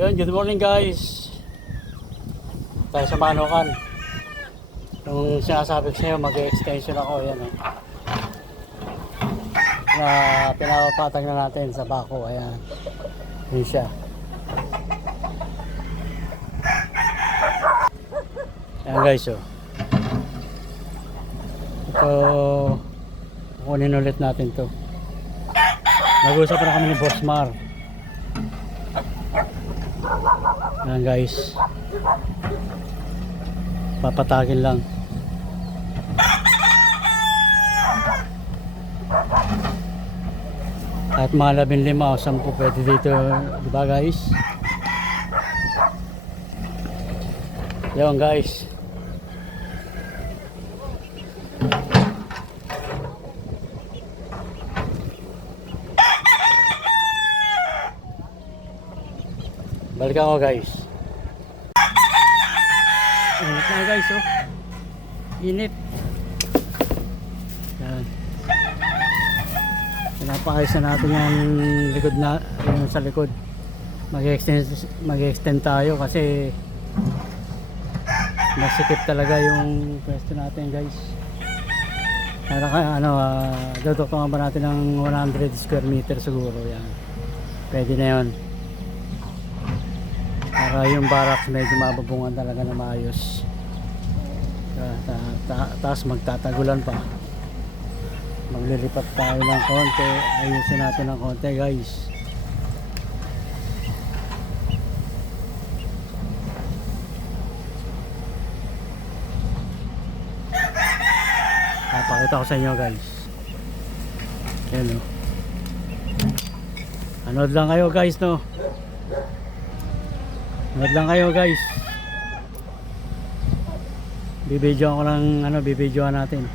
Yun, good morning guys. Tayo sa Manukan. Yung sinasabi ko sa'yo, mag-extension ako. Ayan eh. Na pinapatag na natin sa bako. Ayan. Yun siya. Ayan guys oh. Ito, kukunin ulit natin to. Nag-usap na kami ni Boss Mar. Ayan guys, papatagin lang. At mga 15 o 10 pwede dito, diba guys? Yun guys. Balikan ko guys. Init na guys oh. Init. Yan. Pinapakayos na natin yung likod na, yung sa likod. Mag-extend tayo kasi masikip talaga yung pwesto natin guys. Duduktungan ba natin ng 100 square meter siguro yan. Pwede na yun. Para yung barracks medyo mababungan talaga na maayos. Tapos magtatagulan pa. Maglilipat tayo ng konti. Ayusin natin ng konti guys. Papakita ko sa inyo guys. Ayan o. Anood lang kayo guys no. Anood lang kayo guys. Bibidyoan ko lang bibidyoan natin.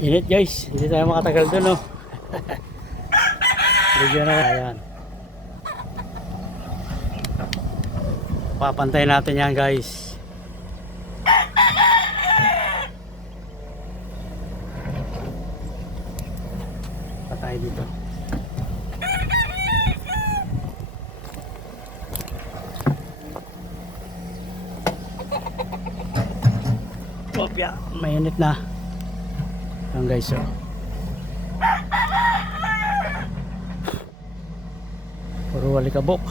Init guys, hindi tayo makatagal dun, no. Bigyan na, ayan. Papantay natin yan guys. Patay dito. Opya, mainit na. Ayan guys, oh. Puro walikabok.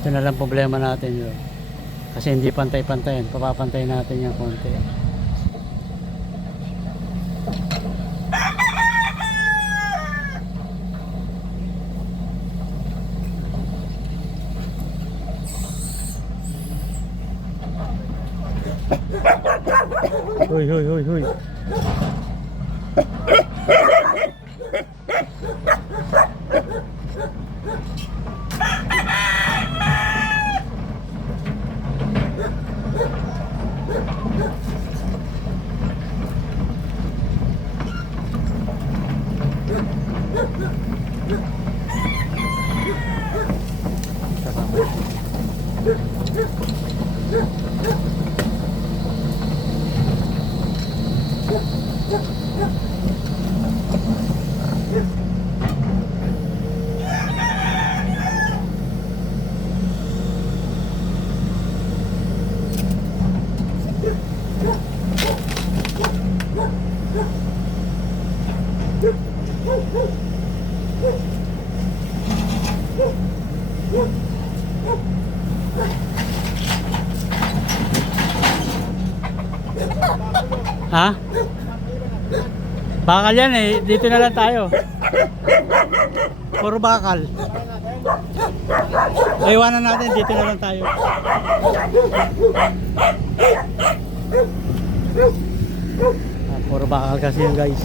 Ito na lang problema natin yun. Kasi hindi pantay-pantayan. Papapantay natin yung konti. Huy, huy, huy, huy. Ha? Bakal yan eh. Dito na lang tayo. Puro bakal. Iwanan natin. Dito na lang tayo. Puro bakal kasi yun guys.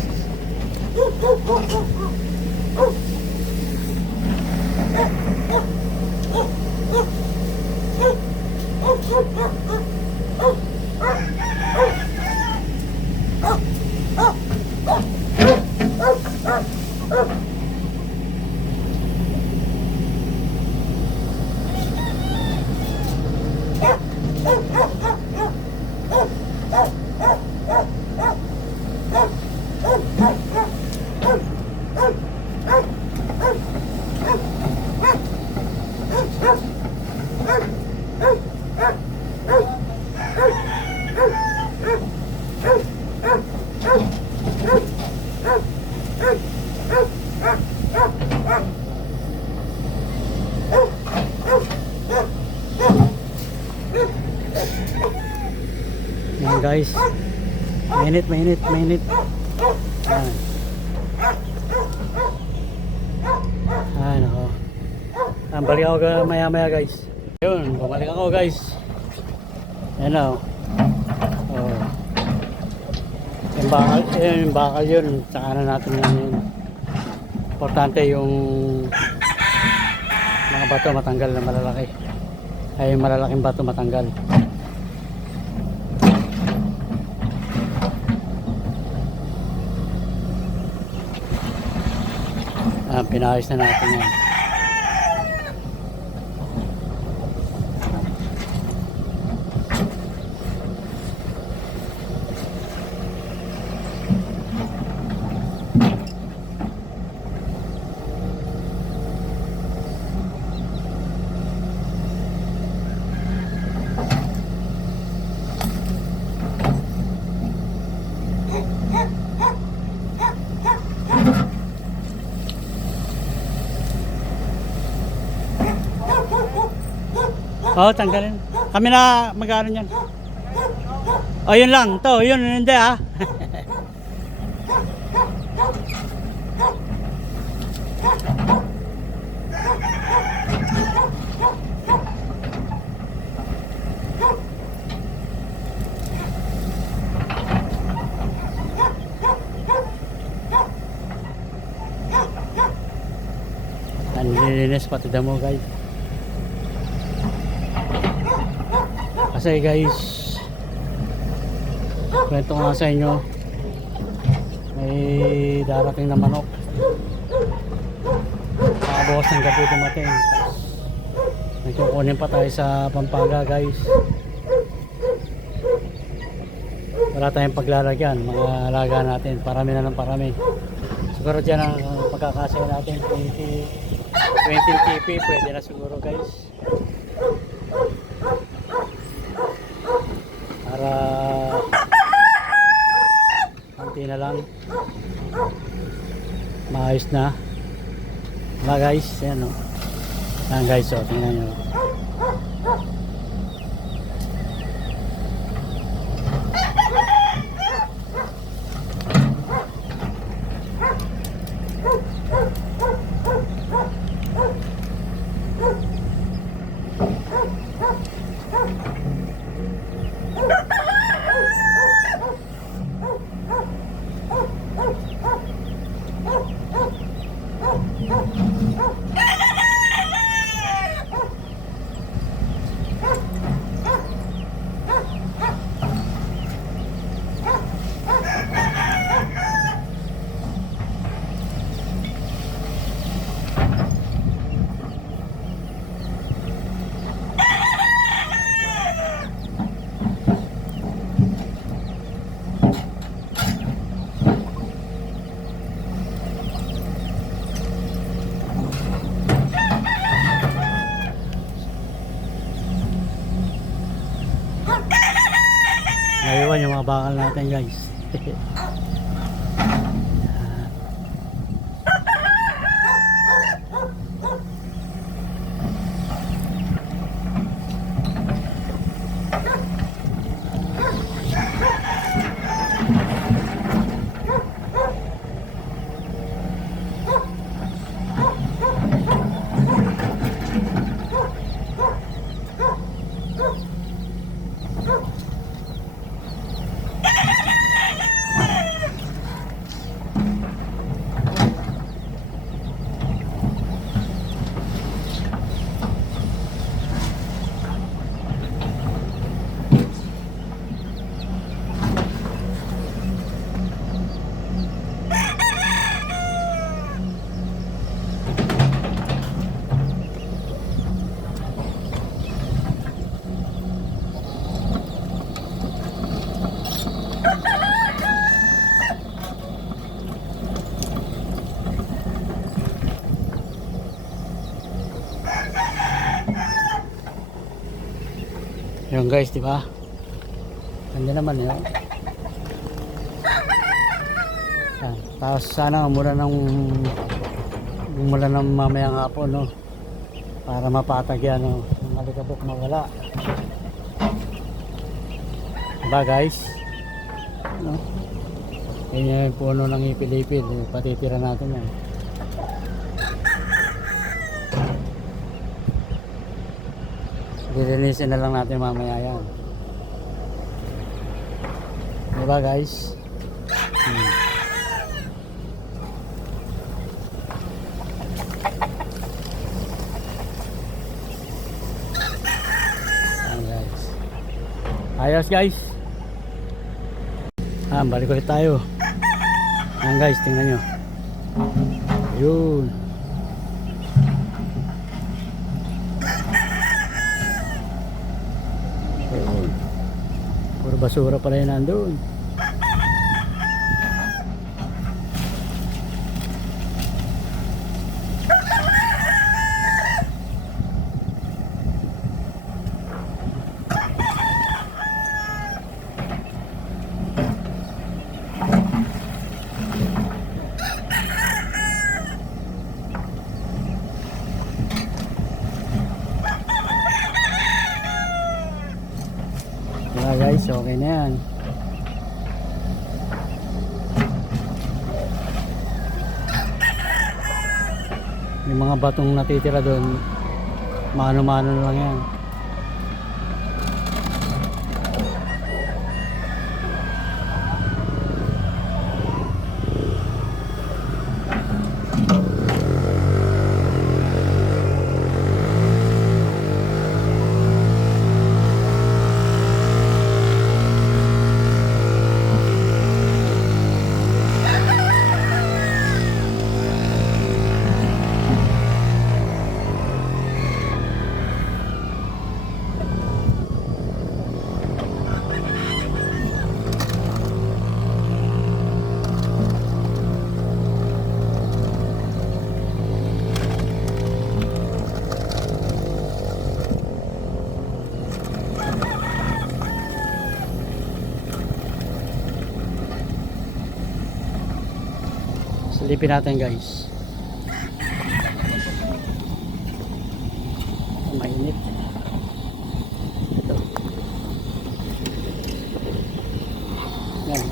Yan guys. Mainit, mainit, mainit. Ayan. Ay, nako. Balik ako maya maya guys. Yun, bumalik ako guys. Ayan na, oh. Oh. Yung bakal yun. Tsaka na natin yun. Importante yung mga bato matanggal na malalaki. Ay, yung malalaking bato matanggal. Pinayos na natin yan. Oo, tanggalin. Kami na mag-ano yan. O, yun lang. To, yun, hindi ah. malinis pati damo guys. Kasi guys, kwento nga sa inyo, may darating na manok. Bukas ng gabi dumating. Nagkukunin pa tayo sa Pampanga guys. Wala tayong paglalagyan, mga alaga natin. Parami na ng parami. Siguro dyan ang pagkakasya natin. 20 TP pwede na siguro guys. Para konti na lang. Maayos na. Wala guys, yan o. Yan guys, o, tingnan nyo. Ngayon yung mga bakal natin guys. Yung guys, di ba? Ganda naman yun. Yan. Tapos sana umulan ng mamayang hapon, no? Para mapatag yan, no? Ang alikabok mawala. Diba guys? Ano? Yan yung puno ng ipil-ipil. Patitira natin yan. Dilinisin na lang natin mamaya yan. Diba guys? Ayan guys. Ayos guys. Balik ulit tayo. Ayan guys, tingnan nyo. Yun. Puro basura pala yun nandun. Guys, okay na yan. Yung mga batong natitira doon, mano-mano na lang yan. Silipin natin guys. Mainit. Ito. Yan.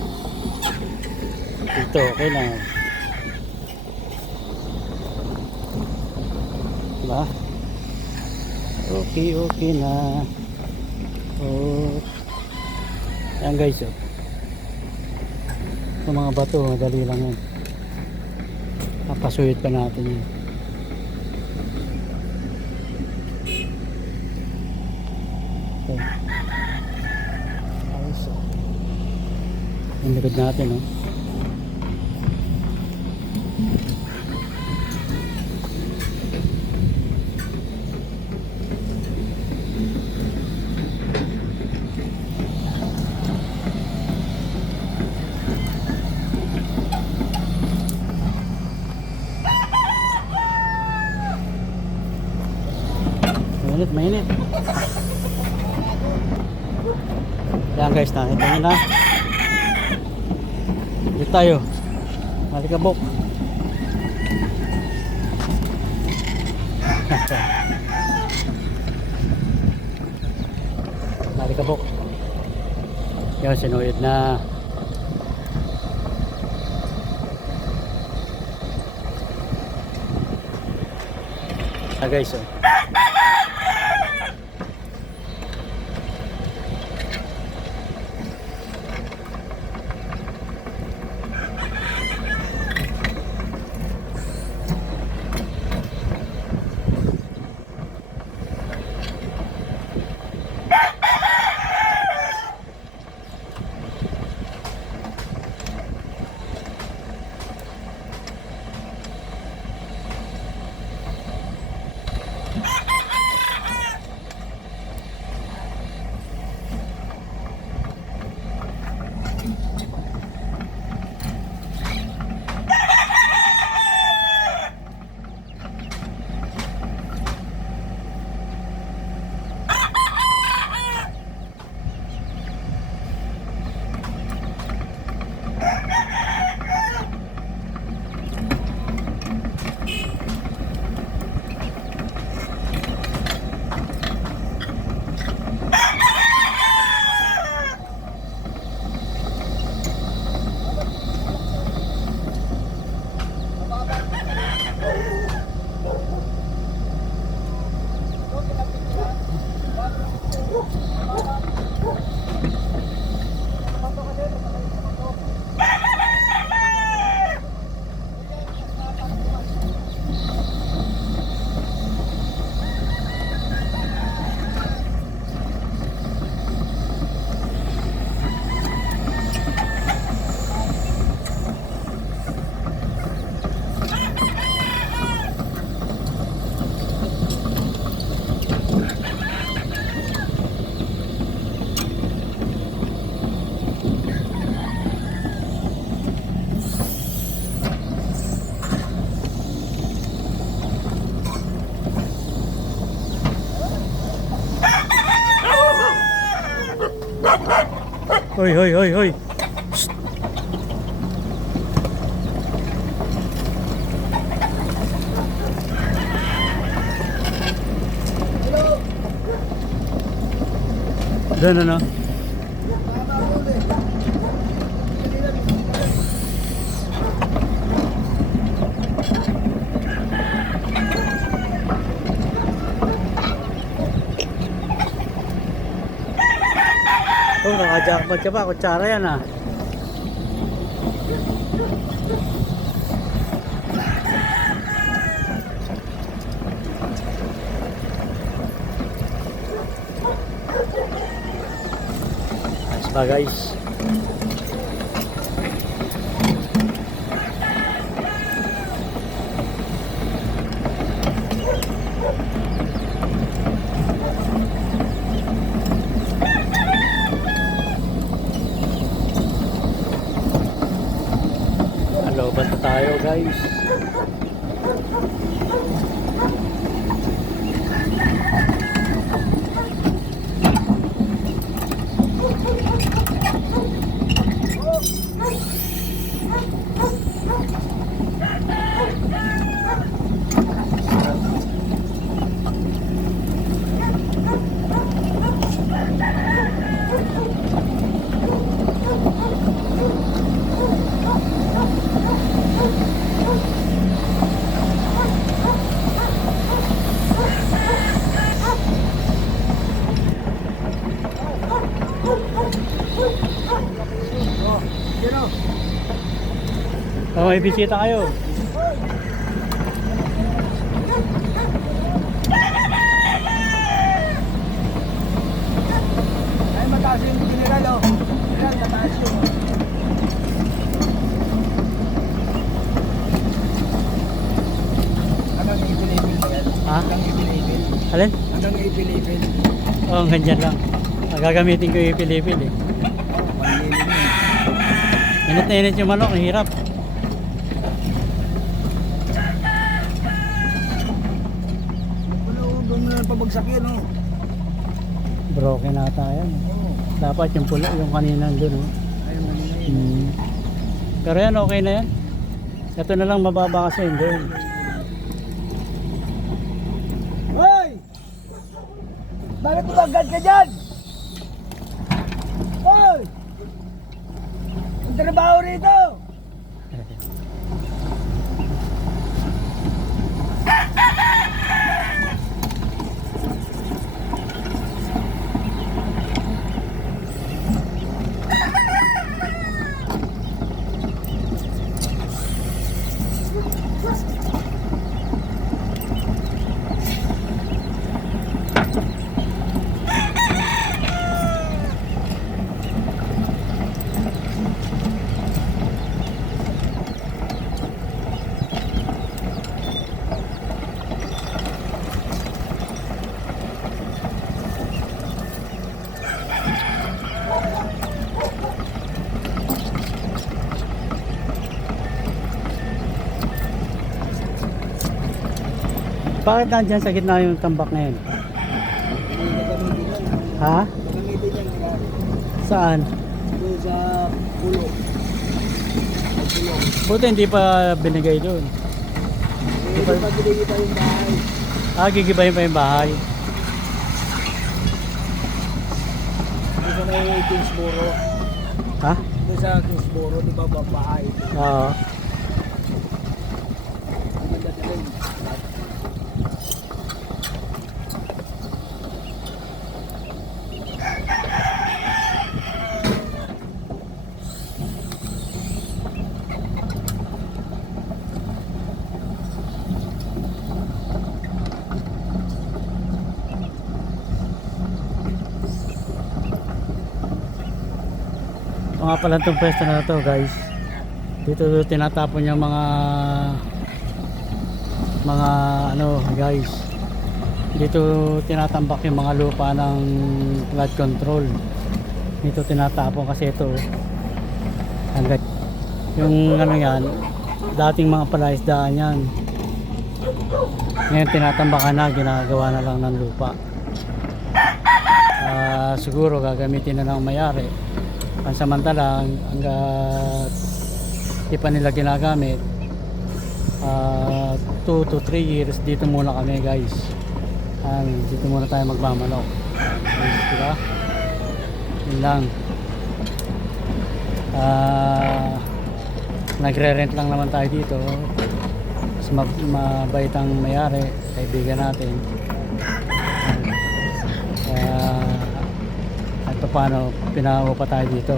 Ito, okay na. Diba? Okay, okay na. Oh. Yan guys, oh. Yung mga bato, madali lang yan. Papasuhit pa natin yan. Okay. Ayos, oh. Yung likod natin, oh. Mainit, mainit. Yan guys, nakita nyo na. Dito tayo. Malikabok. Malikabok. Yan, sinuhid na. Guys, oh. Hoy, hoy, hoy, hoy. Shh. Doon ano? Oh, naka-jackpot ka pa. Kutsara yan ah. Ayos pa guys. Looban na tayo guys. Oh, may bisita kayo. Ay, mataas yung general, oh. General, mataas yung, oh. Hanggang i-label ba yan? Ha? Hanggang i-label. Alin? Hanggang i-label. Oo, oh, ganyan lang. Gagamitin ko yung pilipil eh. Panlilin mo. Init na init yung manok, ang hirap. Wala, doon mo na pabagsak yun, oh. Broken ata yan. Oo. Dapat yung pula, yung kanina doon. Oh. Ayun, kanina yun. Pero yan, okay na yan. Ito na lang mababa kasi yun doon. Hoy! Bakit tumagad ka dyan? Hoy! Ang trabaho rito! Bakit nandyan sa gitna yung tambak ngayon? Hindi gagamitin yan. Ha? Gagamitin yan. Saan? Doon sa pulo. Pulo. Buti hindi pa binigay doon. Hindi pa binigay pa yung bahay. Ah, gigibayin pa yung bahay. Doon sa may Kingsboro. Ha? Doon sa Kingsboro, di ba bahay? Oo. Maganda din rin. Ito nga pala itong pwesto na to guys. Dito tinatapon yung mga ano guys. Dito tinatambak yung mga lupa ng flood control. Dito tinatapon kasi ito hanggang yung ano yan, dating mga palaisdaan yan. Ngayon tinatambakan na, ginagawa na lang ng lupa. Siguro gagamitin na ng mayari pansamantala hanggat di pa nila ginagamit. 2 to 3 years dito muna kami guys. Dito muna tayo magmamanok, diba? Yun lang. Nagre-rent lang naman tayo dito. Mas mabait ang mayari, kaibigan natin. At paano pinaupo pa tayo dito.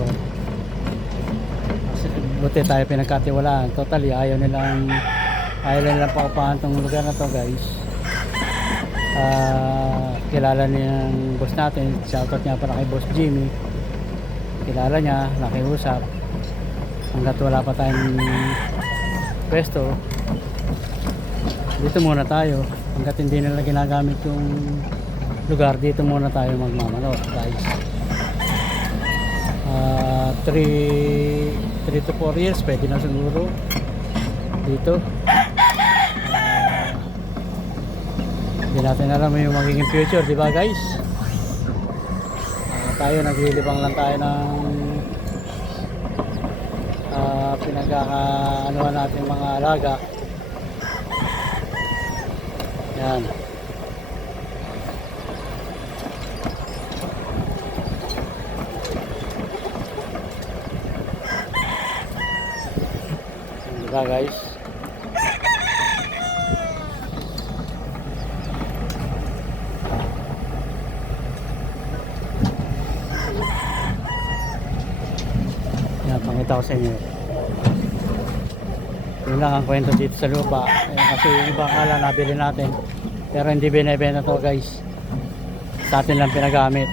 Buti tayo pinagkatiwalaan. Totally ayaw nilang paupahan tong lugar na to guys. Kilala niya yung boss natin. Shoutout niya para kay Boss Jimmy. Kilala niya, nakiusap. Hanggat wala pa tayong pwesto, dito muna tayo. Hanggat hindi nila ginagamit yung lugar, dito muna tayo magmamanok guys. 3 to 4 years pwede na siguro dito. Hindi natin alam yung magiging future, di ba guys? Tayo naglilibang lang tayo ng pinagkakaanuhan natin mga alaga. Yan. Diba guys? Yan, pakita ko sa inyo. Yun lang ang kwento dito sa lupa. Kasi yung iba akala nabili natin, pero hindi binebenta to guys. Sa atin lang pinagamit.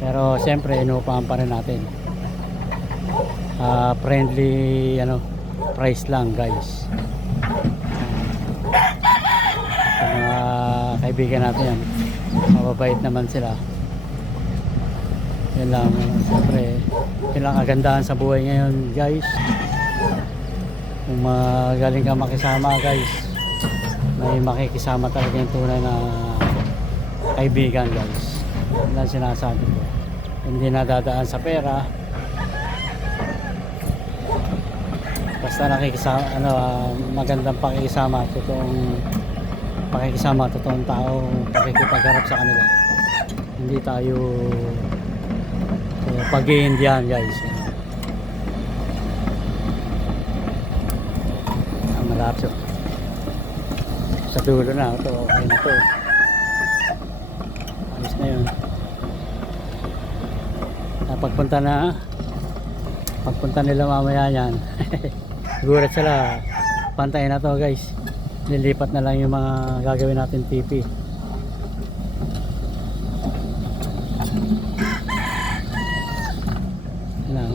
Pero siyempre inuupahan pa rin natin. Friendly price lang guys. Sa mga kaibigan natin yan, mababait naman sila. Yun lang, siyempre yun lang kagandahan sa buhay ngayon guys. Kung magaling ka makisama guys, may makikisama talaga yung tunay na kaibigan guys. Yun lang sinasabi ko, hindi nadadaan sa pera, basta nakikisama, magandang pakikisama, totoong tao, pakikipagharap sa kanila. Hindi tayo pag-iindihan guys. Malapit sa dulo na ito, okay na to, ayos na yun. Pagpunta nila mamaya yan gurat sila, pantay na to guys. Lilipat na lang yung mga gagawin natin TP. Yan.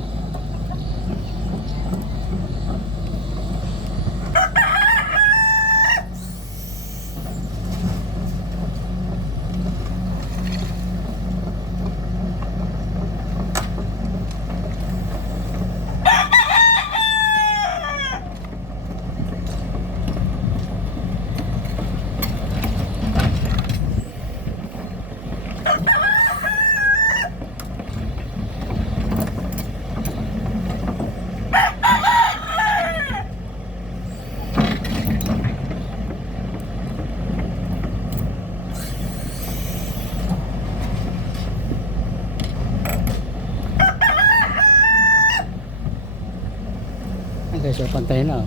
Guys, so pantay na,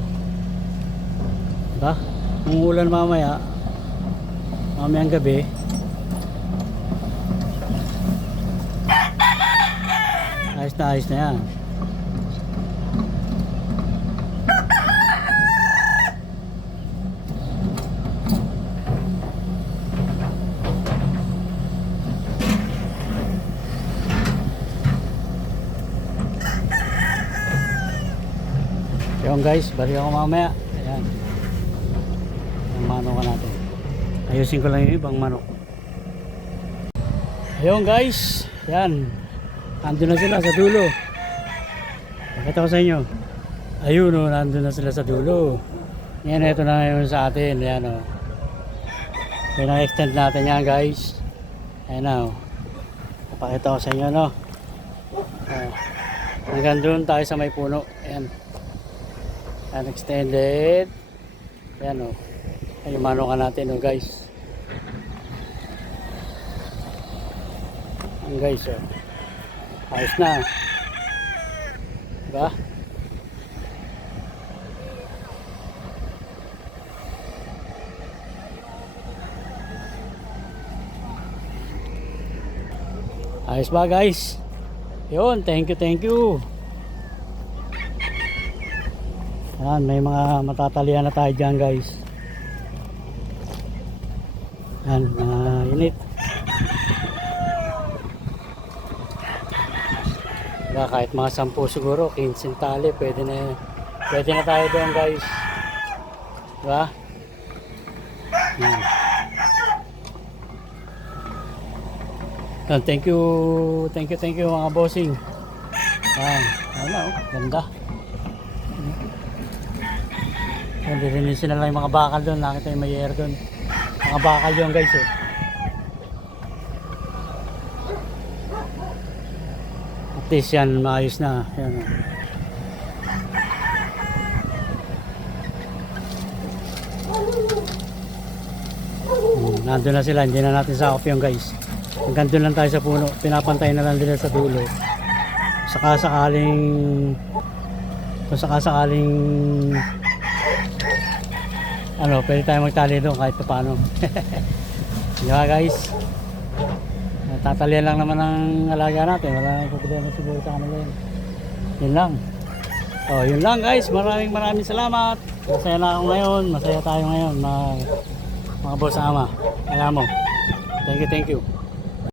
diba? Kung ulan mamayang gabi, ayos na yan. Yung guys, balik ako mamaya. Ayan, ang manok natin, ayusin ko lang yung ibang manok. Ayun guys, yan, nandun na sila sa dulo. Pakita ko sa inyo, ayun o, nandun na sila sa dulo. Yan, ito na ngayon sa atin. Yan o, pina-extend natin yan guys. Ayan na o, pakita ko sa inyo, no. Hanggang doon tayo sa may puno. Ayan, extended. Ayan o, yung manukan natin o guys. Ayan guys o, ayos na, diba? Ayos ba guys? Yun, thank you. Ayan, may mga matatalian na tayo dyan guys. Ayan, init. Diba, kahit mga 10 siguro, 15 tali, pwede na tayo doon guys. Diba? Ayan. Ayan, thank you mga bossing. Ayan, ganda. Lilinisin na lang yung mga bakal doon. Nakita yung may air doon. Mga bakal yun guys eh. At least yan, maayos na. Yan. Nandun na sila. Hindi na natin sakop yung guys. Hanggang doon lang tayo sa puno. Pinapantay na lang nila sa dulo. Kung sakasakaling pwede tayo magtali doon kahit paano. Diba guys, tatalian lang naman ang alaga natin, wala nang problema siguro sa kanila yun. Yun lang. Oh, yun lang guys. Maraming salamat. Masaya na ako ngayon. Masaya tayo ngayon mga boss ama. Kaya mo. Thank you, thank you.